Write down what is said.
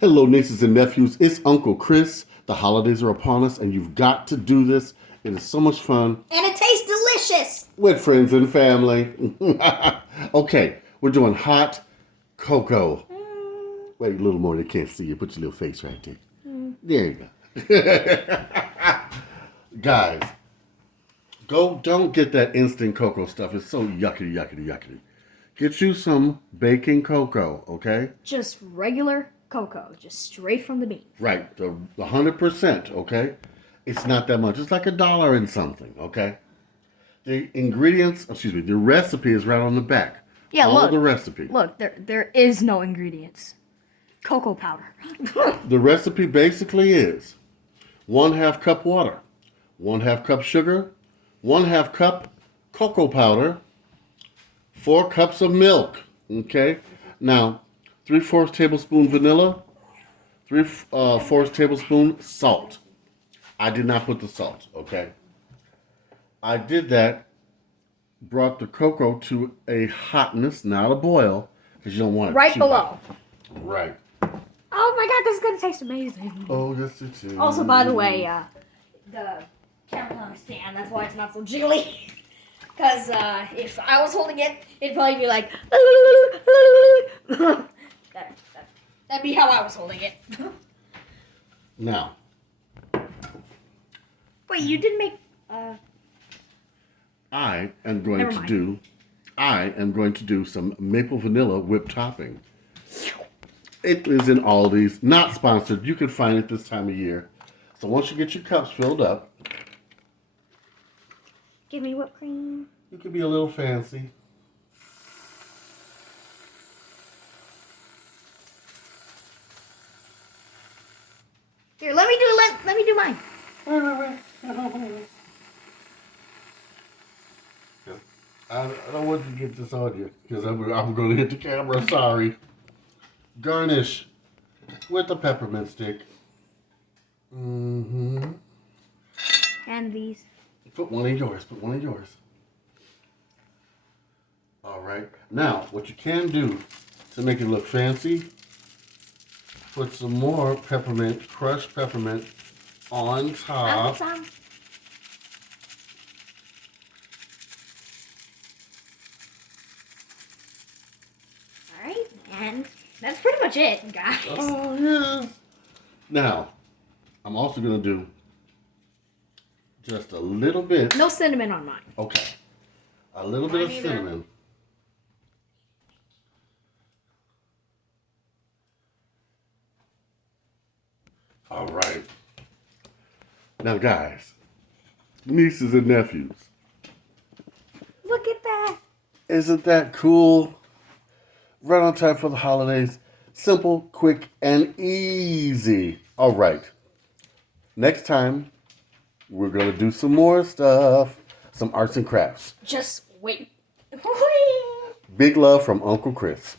Hello, nieces and nephews. It's Uncle Chris. The holidays are upon us, and you've got to do this. It is so much fun And it tastes delicious. with friends and family. Okay, we're doing hot cocoa. Wait a little more. They can't see you. Put your little face right there. There you go. Guys, don't get that instant cocoa stuff. It's so yuckity. Get you some baking cocoa, okay? Just regular cocoa, just straight from the bean. Right, the 100%, okay? It's not that much. It's like $1 and something, okay? The the recipe is right on the back. Yeah, All look. the recipe. Look, there is no ingredients. Cocoa powder. The recipe basically is 1/2 cup water, 1/2 cup sugar, 1/2 cup cocoa powder, 4 cups of milk, okay? Now, 3/4 tablespoon vanilla, 3/4 tablespoon salt. I did not put the salt, okay? I did that, brought the cocoa to a hotness, not a boil, because you don't want it Right too below. hot. Right. Oh my god, this is gonna taste amazing. Oh, yes it is. Also, by the way, the camera's on a stand. That's why it's not so jiggly. Because if I was holding it, it'd probably be like. That'd be how I was holding it. Now. Wait, you didn't make. I am going Never to mind. do some maple vanilla whipped topping. It is in Aldi's, not sponsored. You can find it this time of year. So once you get your cups filled up, Give me whipped cream. you can be a little fancy. Here, let me do mine. I don't want to get this on you because I'm going to hit the camera. Sorry. Garnish with a peppermint stick. Mm-hmm. And these. Put one in yours. All right. Now, what you can do to make it look fancy, put some more peppermint, crushed peppermint, on I'll top. put some. Alright, and that's pretty much it, guys. Oh, yes. Now, I'm also going to do just a little bit. No cinnamon on mine. Okay. A little bit of Mine either. cinnamon. All right. Now, guys, nieces and nephews, Look at that. isn't that cool? Right on time for the holidays. Simple, quick, and easy. All right. Next time, we're going to do some more stuff. Some arts and crafts. Just wait. Big love from Uncle Chris.